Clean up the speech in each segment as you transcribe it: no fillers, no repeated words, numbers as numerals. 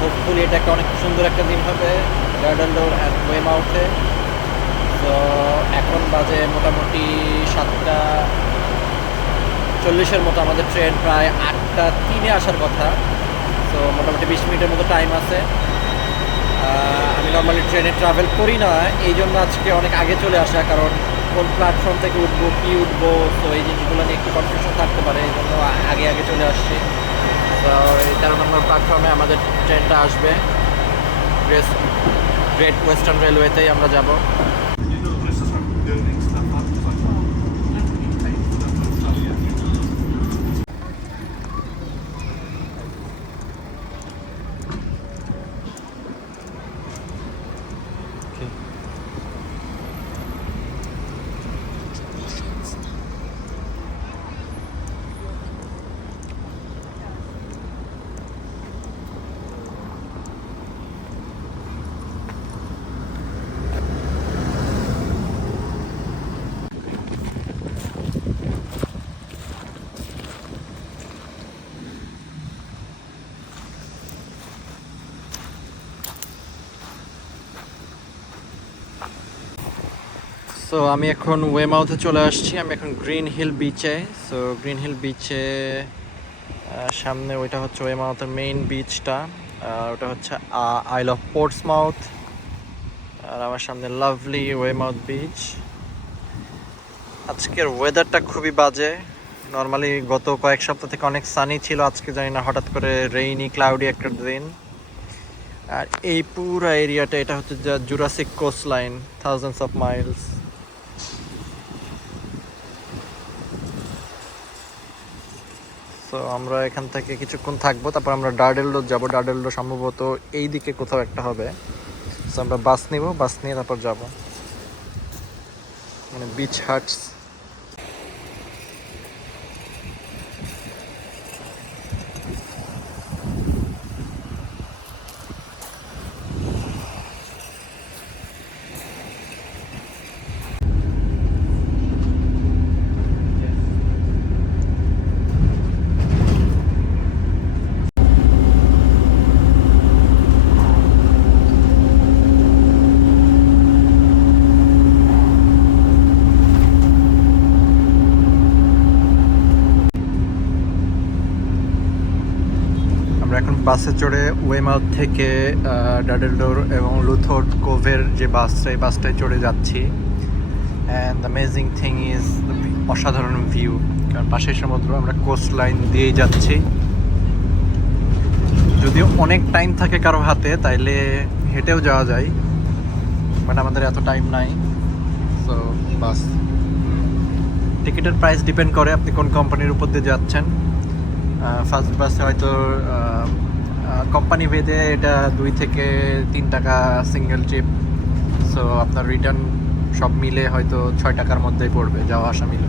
Hopefully এটা একটা অনেক সুন্দর একটা দিন হবে গার্ডেনডোর অ্যান্ড ওয়েমাউথে। তো এখন বাজে মোটামুটি 7:40 মতো, আমাদের ট্রেন প্রায় 8:03 আসার কথা। তো মোটামুটি 20 মিনিটের মতো টাইম আছে। আমি নর্মালি ট্রেনে ট্রাভেল করি না, এই জন্য আজকে অনেক আগে চলে আসা, কারণ কোন প্ল্যাটফর্ম থেকে উঠবো, কী উঠবো, তো এই জিনিসগুলো নিয়ে একটু কনফিউশন থাকতে পারে, এই জন্য আগে আগে চলে আসছি। তো এই 13 নম্বর প্ল্যাটফর্মে আমাদের ট্রেনটা আসবে। গ্রেট ওয়েস্টার্ন রেলওয়েতেই আমরা যাব। সো আমি এখন ওয়েমাউথে চলে আসছি। আমি এখন গ্রিন হিল বিচে। সো গ্রিন হিল বিচে সামনে ওইটা হচ্ছে ওয়েমাউথের মেইন বিচটা, আর ওটা হচ্ছে আইল অফ পোর্টসমাউথ। আর আমার সামনে লাভলি ওয়েমাউথ বিচ। আজকের ওয়েদারটা খুবই বাজে। নর্মালি গত কয়েক সপ্তাহ থেকে অনেক সানি ছিল, আজকে জানি না হঠাৎ করে রেইনি ক্লাউডি একটা দিন। আর এই পুরো এরিয়াটা, এটা হচ্ছে Jurassic coast line, thousands of miles. তো আমরা এখান থেকে কিছুক্ষণ থাকবো, তারপর আমরা ডার্ডেলডো যাব। ডার্ডেলডো সম্ভবত এই দিকে কোথাও একটা হবে। তো আমরা বাস নিব, বাস নিয়ে তারপর যাব মানে বিচ হাটস। আমরা এখন বাসে চড়ে ওয়েমাউথ থেকে ডাডেলডোর এবং লুথোর্ড কোভের যে বাসটা, এই বাসটায় চড়ে যাচ্ছি। অ্যান্ড অ্যামেজিং থিং ইজ অসাধারণ ভিউ, কারণ পাশের সমুদ্র, আমরা কোস্ট লাইন দিয়েই যাচ্ছি। যদিও অনেক টাইম থাকে কারো হাতে, তাইলে হেঁটেও যাওয়া যায়, বাট আমাদের এত টাইম নাই। সো বাস টিকিটের প্রাইস ডিপেন্ড করে আপনি কোন কোম্পানির উপর দিয়ে যাচ্ছেন। ফার্স্ট বাসে হয়তো কোম্পানি ভেদে এটা 2 থেকে 3 টাকা সিঙ্গেল ট্রিপ। সো আপনার রিটার্ন সব মিলে হয়তো 6 টাকার মধ্যেই পড়বে, যাওয়া আসা মিলে।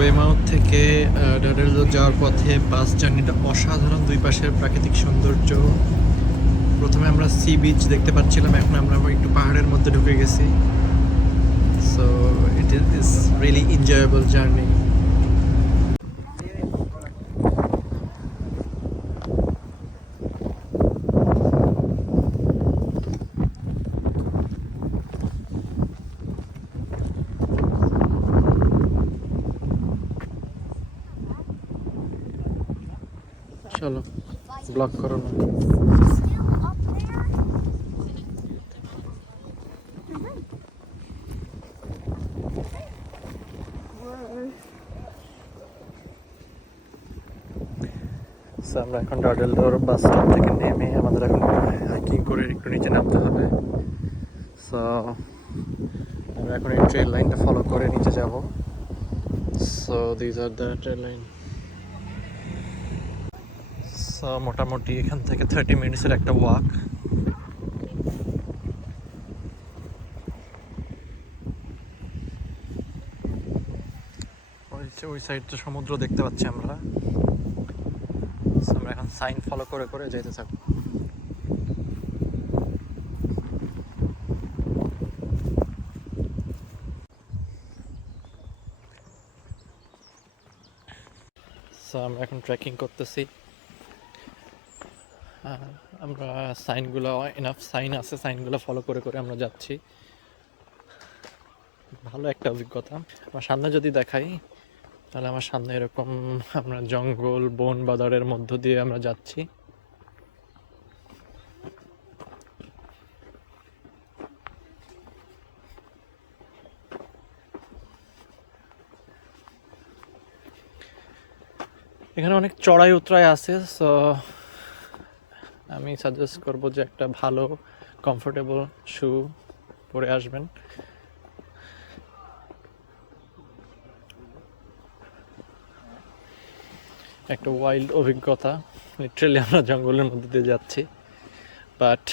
ওয়েমাউথ থেকে ডাডেলডো যাওয়ার পথে বাস জার্নিটা অসাধারণ। দুই পাশের প্রাকৃতিক সৌন্দর্য। প্রথমে আমরা সি বিচ দেখতে পাচ্ছিলাম, এখন আমরা একটু পাহাড়ের মধ্যে ঢুকে গেছি। So it is really enjoyable journey. চলো ব্লক করো না। আমরা এখন ডাডেলডোর বাস স্টপ থেকে নেমে আমাদের এখন হাইকিং করে একটু নিচে নামতে হবে। সো আমরা এখন এই ট্রেন লাইনটা ফলো করে নিচে যাব। So this are the train line. So মোটামুটি এখান থেকে 30 মিনিটসের একটা ওয়াক। ওই ওই সাইড তো সমুদ্র দেখতে পাচ্ছি আমরা। আমরা এখন সাইন ফলো করে করে যেতে থাকবো। আমরা এখন ট্রেকিং করতেছি। আমরা সাইনগুলো, এনাফ সাইন আছে, সাইনগুলো ফলো করে করে আমরা যাচ্ছি। ভালো একটা অভিজ্ঞতা। আমার সামনে যদি দেখাই তাহলে আমার সামনে এরকম আমরা জঙ্গল বন বাজারের মধ্য দিয়ে আমরা যাচ্ছি। এখানে অনেক চড়াই উতরাই আছে, সো আমি সাজেস্ট করব যে একটা ভালো কমফোর্টেবল শু পরে আসবেন। একটা ওয়াইল্ড অভিজ্ঞতা, লিটারালি আমরা জঙ্গলের মধ্যে দিয়ে যাচ্ছি, বাট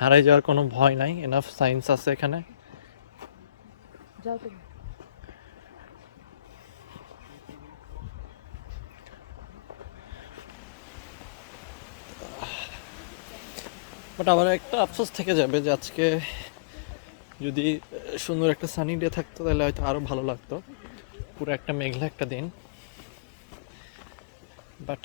হারাই যাওয়ার কোনো ভয় নাই, এনাফ সায়েন্স আছে এখানে। বাট আবার একটা আফসোস থেকে যাবে যে আজকে যদি সুন্দর একটা সানি ডে থাকতো তাহলে হয়তো আরও ভালো লাগতো। পুরো একটা মেঘলা একটা দিন, বাট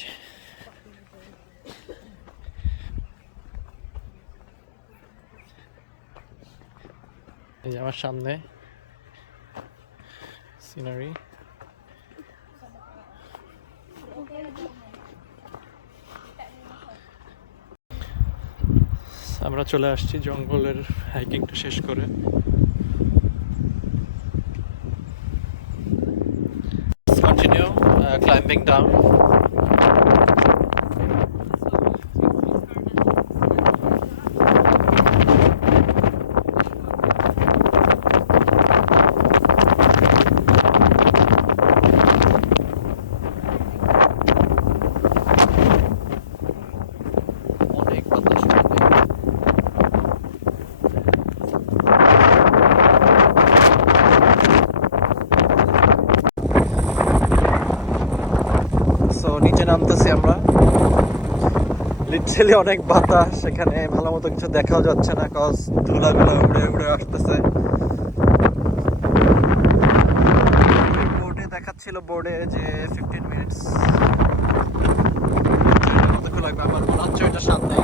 এই যে আমার সামনে সিনারি। আমরা চলে আসছি জঙ্গলের হাইকিংটা শেষ করে। Continue climbing down. নিচে নামতেছি আমরা, লিটারালি অনেক বাতাস, সেখানে ভালো মতো কিছু দেখাও যাচ্ছে না, কজ ধুলাগুলো উড়ে উড়ে আসতেছে। বোর্ডে দেখাচ্ছিল বোর্ডে যে 15 মিনিটস লাগবে। আমার মনে হচ্ছে ওইটা সামনে।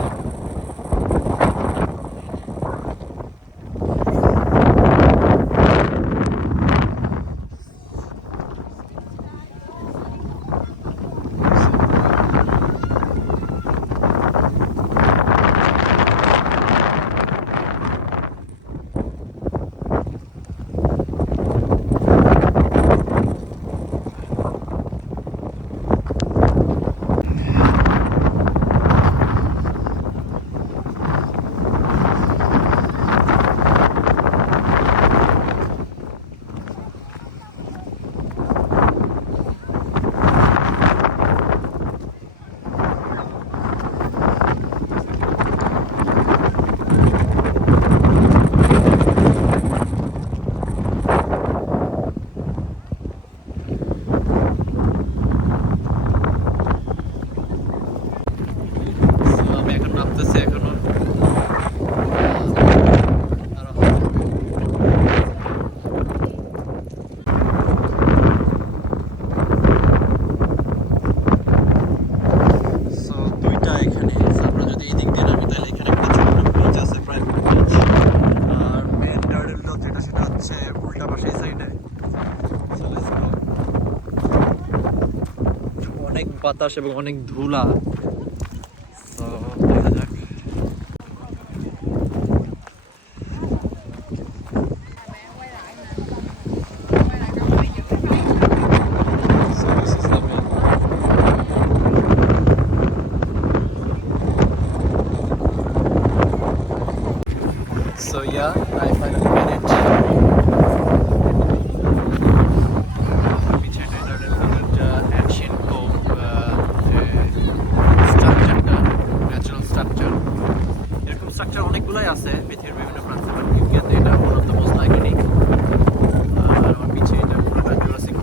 অনেক বাতাস এবং অনেক ধুলা, তো দেখা যাক। So yeah, I finally made it. Ancient cove, structure, natural structure. এরকম স্ট্রাকচার অনেকগুলোই আছে পৃথিবীর বিভিন্ন প্রান্তে, বাট ইন্ডিয়াতে এটা one of the most iconic। আর আমার পিছিয়ে এটা পুরোটা জুরাসিক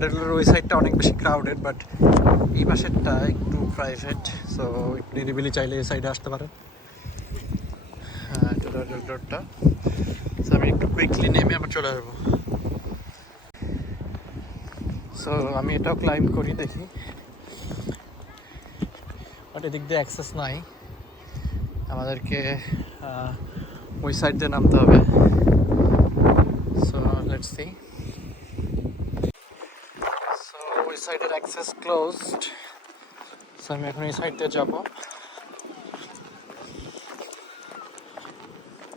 ডাডেলের ওই সাইডটা অনেক বেশি ক্রাউডেড, বাট এই পাশেরটা একটু প্রাইভেট, সো একটু নিরিবিলি চাইলে এই সাইডে আসতে পারেন। হ্যাঁ, এটা ডাডেল রোডটা। সো আমি একটু কুইকলি নেমে আবার চলে আসবো। সো আমি এটাও ক্লাইম্ব করি, দেখি, বাট এদিক দিয়ে অ্যাক্সেস নাই, আমাদেরকে ওই সাইড দিয়ে নামতে হবে। So let's see. সো ওই সাইডের অ্যাক্সেস ক্লোজড, সো আমি এখন এই সাইড দিয়ে যাবো।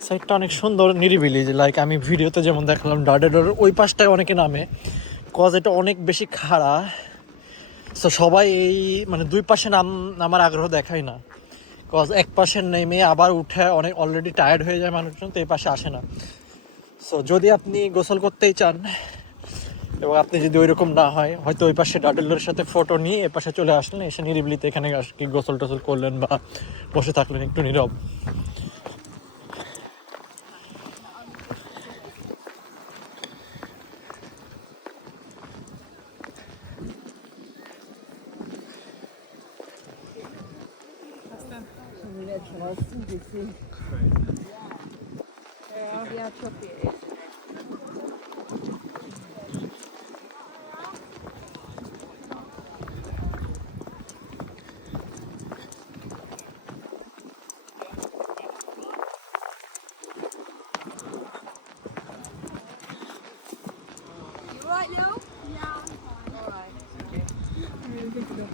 সাইডটা অনেক সুন্দর, নিরিবিলি, যে লাইক আমি ভিডিওতে যেমন দেখালাম ডাডেলের ওই পাশটায় অনেকে নামে, কজ এটা অনেক বেশি খাড়া। সো সবাই এই মানে দুই পাশে নামার আগ্রহ দেখায় না, কজ এক পাশে নেমে আবার উঠে অনেক অলরেডি টায়ার্ড হয়ে যায় মানুষজন, তো এই পাশে আসে না। সো যদি আপনি গোসল করতেই চান এবং আপনি যদি ওইরকম না হয়, হয়তো ওই পাশে ডাডেলের সাথে ফটো নিয়ে এ পাশে চলে আসলেন, এসে নিরিবিলিতে এখানে কি গোসল টোসল করলেন বা বসে থাকলেন একটু নীরব। Right now? Yeah. All right. Really good to go.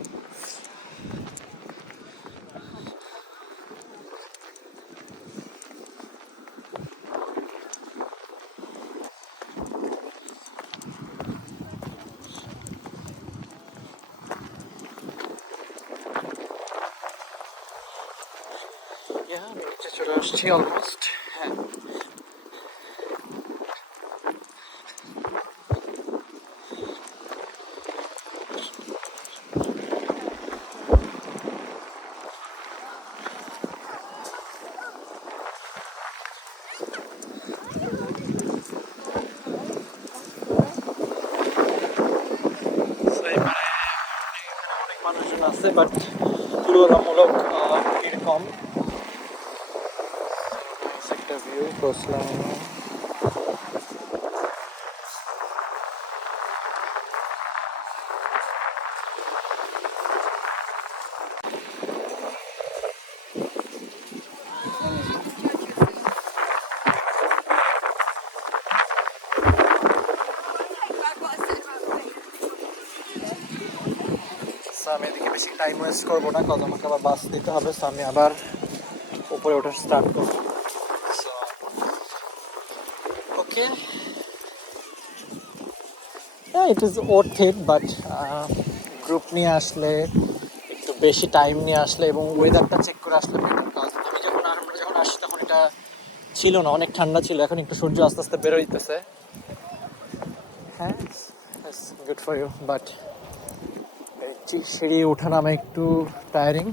আমি নিচে চলে আসছি অলমোস্ট। হ্যাঁ, অনেক মানুষজন আছে, বাট তুলনামূলক ভিড় কম। একটা ভিউ বসলাম। আমি এদিকে বেশি টাইম ওয়েস্ট করবো না, কারণ আমাকে আবার বাস দিতে হবে। সো আমি আবার উপরে ওঠা স্টার্ট করবো। Okay, it is worth it, but group নিয়ে আসলে, একটু বেশি টাইম নিয়ে আসলে এবং ওয়েদারটা চেক করে আসলে বেটার। কাজ আমরা যখন আসি তখন এটা ছিল না, অনেক ঠান্ডা ছিল, এখন একটু সূর্য আস্তে আস্তে বেরোইতেছে। হ্যাঁ, গুড ফর ইউ, বাট সিঁড়ি ওঠা নামে একটু টায়ারিং।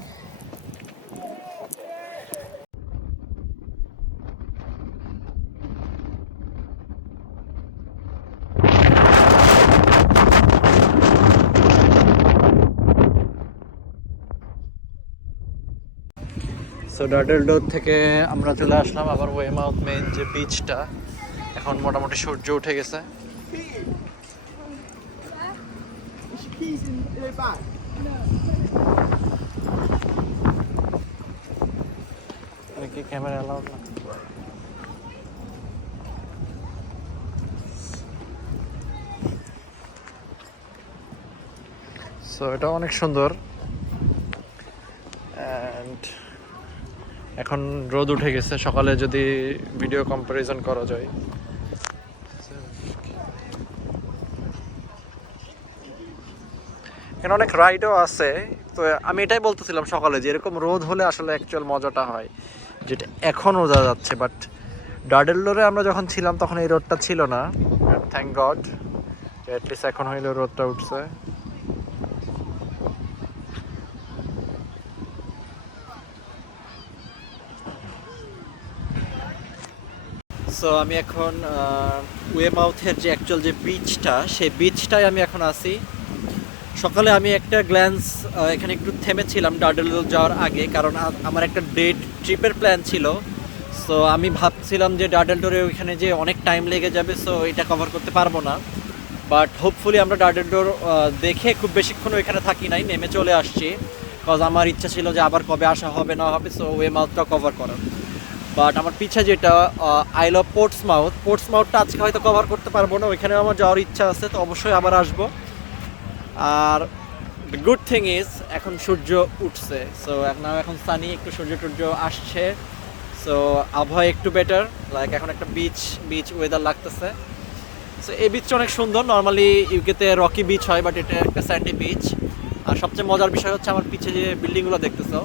সো ডাডেল ডোর থেকে আমরা চলে আসলাম আবার ওয়েমাউথ মেইন যে বিচটা। এখন মোটামুটি সূর্য উঠে গেছে। ক্যামেরা অ্যালাউড না। সো এটা অনেক সুন্দর, অ্যান্ড এখন রোদ উঠে গেছে। সকালে যদি ভিডিও কম্পারিজন করা যায়, এখানে অনেক রাইডও আছে। তো আমি এটাই বলতেছিলাম সকালে, যে এরকম রোদ হলে আসলে অ্যাকচুয়াল মজাটা হয়, যেটা এখন বোঝা যাচ্ছে। বাট ডাডেল্লোরে আমরা যখন ছিলাম তখন এই রোদটা ছিল না, থ্যাংক গড, অ্যাটলিস্ট এখন হইলে রোদটা উঠছে। সো আমি এখন ওয়েমাউথের যে অ্যাকচুয়াল যে বিচটা, সেই বিচটাই আমি এখন আছি। সকালে আমি একটা গ্ল্যান্স এখানে একটু থেমেছিলাম ডার্ডেলডোর যাওয়ার আগে, কারণ আমার একটা ডেট ট্রিপের প্ল্যান ছিল। সো আমি ভাবছিলাম যে ডার্ডেলডোরে ওইখানে যে অনেক টাইম লেগে যাবে, সো এটা কভার করতে পারবো না। বাট হোপফুলি আমরা ডার্ডেলডোর দেখে খুব বেশিক্ষণ ওইখানে থাকি নাই, নেমে চলে আসছি। কজ আমার ইচ্ছা ছিল যে আবার কবে আসা হবে না হবে, সো ওয়েমাউথটা কভার করার। বাট আমার পিছে যেটা আইল অফ পোর্টসমাউথটা আজকে হয়তো কভার করতে পারবো না, ওইখানে আমার যাওয়ার ইচ্ছা আছে, তো অবশ্যই আবার আসবো। Are the good thing is এখন সূর্য উঠছে, সো এখন সানি, একটু সূর্য টূর্য আসছে, সো আবহাওয়া একটু বেটার, লাইক এখন একটা বিচ ওয়েদার লাগতেছে। সো এই বিচটা অনেক সুন্দর। নর্মালি ইউকেতে রকি বিচ হয়, বাট এটা একটা স্যান্ডি বিচ। আর সবচেয়ে মজার বিষয় হচ্ছে আমার পিছে যে বিল্ডিংগুলো দেখতেছো,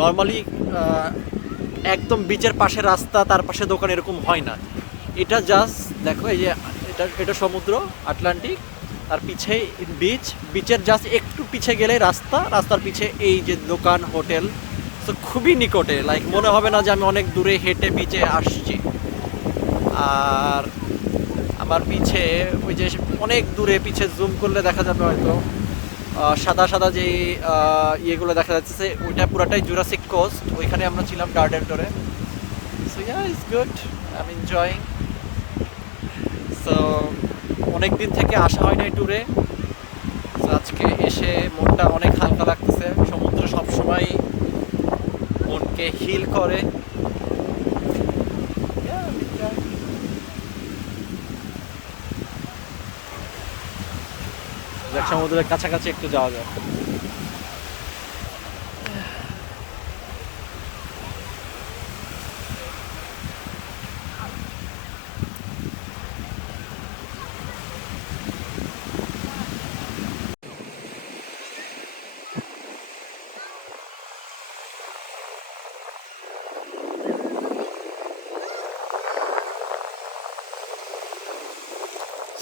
নর্মালি একদম বিচের পাশে রাস্তা, তার পাশে দোকান এরকম হয় না। এটা জাস্ট দেখো, এই যে এটা সমুদ্র আটলান্টিক, আর পিছে বিচের জাস্ট একটু পিছে গেলে রাস্তার পিছে এই যে দোকান, হোটেল। তো খুবই নিকটে, লাইক মনে হবে না যে আমি অনেক দূরে হেঁটে বিচে আসছি। আর আমার পিছে ওই যে অনেক দূরে পিছে জুম করলে দেখা যাবে হয়তো সাদা সাদা যে ইয়েগুলো দেখা যাচ্ছে, ওইটা পুরাটাই জুরাসিক কোস্ট। ওইখানে আমরা ছিলাম ডার্ডেলডোরে। So yeah, it's good, I am enjoying. So অনেক দিন থেকে আসা হয় নাই ট্যুরে, তো আজকে এসে মনটা অনেক হালকা লাগতেছে। সমুদ্র সবসময় মনকে হিল করে। সমুদ্রের কাছাকাছি একটু যাওয়া যায়।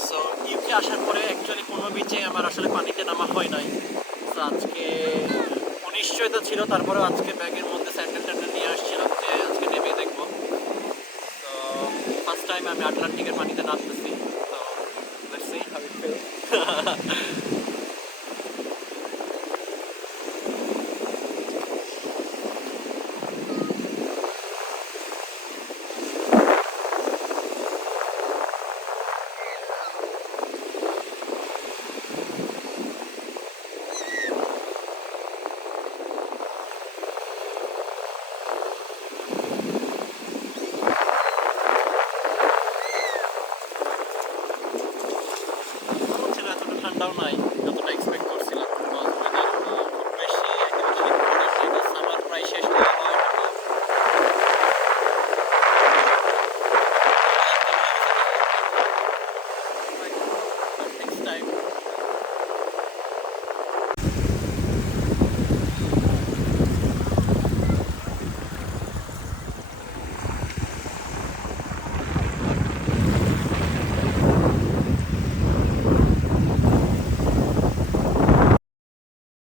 সো ইউকে আসার পরে অ্যাকচুয়ালি কোনো বিচে আমার আসলে পানিতে নামা হয় নাই। তো আজকে অনিশ্চয়তা ছিল, তারপরেও আজকে ব্যাগের মধ্যে স্যান্ডেল ট্যান্ডেল নিয়ে আসছিলাম যে আজকে নেমে দেখবো। তো ফার্স্ট টাইম আমি আটলান্টিকের পানিতে নামতেছি, তো let's see how it feel.